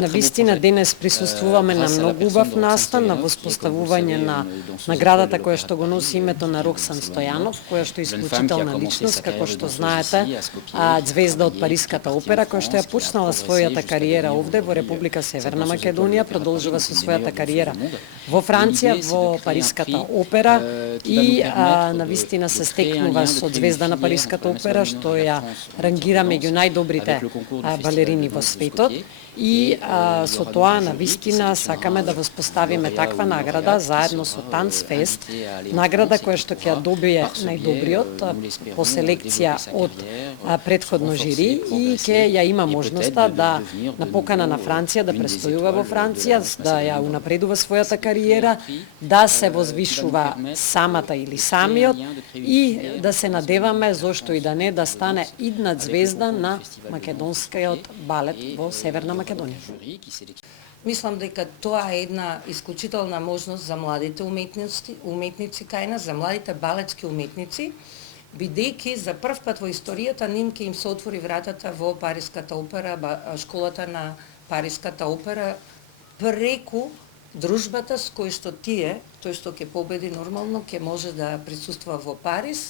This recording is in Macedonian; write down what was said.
Навистина денес присуствуваме на многу убав настан на воспоставување на наградата која што го носи името на Роксан Стојанов, која што е исклучителна личност, како што знаете, ѕвезда од Париската опера, која што ја почнала својата кариера овде во Република Северна Македонија, продолжува со својата кариера во Франција, во Париската опера и навистина се стекнува со ѕвезда на Париската опера, што ја рангира меѓу најдобрите балерини во светот. И со тоа навистина сакаме да воспоставиме таква награда заедно со Танцфест, награда која што ќе ја добие најдобриот по селекција од претходно жири и ќе ја има можноста да на покана на Франција да престојува во Франција, да ја унапредува својата кариера, да се возвишува самата или самиот и да се надеваме зошто и да не да стане идна ѕвезда на македонскиот балет во Северна Македонија. Мислам дека тоа е една исклучителна можност за младите уметници кај нас, за младите балетски уметници, бидејќи за прв пат во историјата ним ќе им се отвори вратата во Париската опера, школата на Париската опера, преку дружбата с кој што тој што ќе победи нормално, ќе може да присуствува во Париз.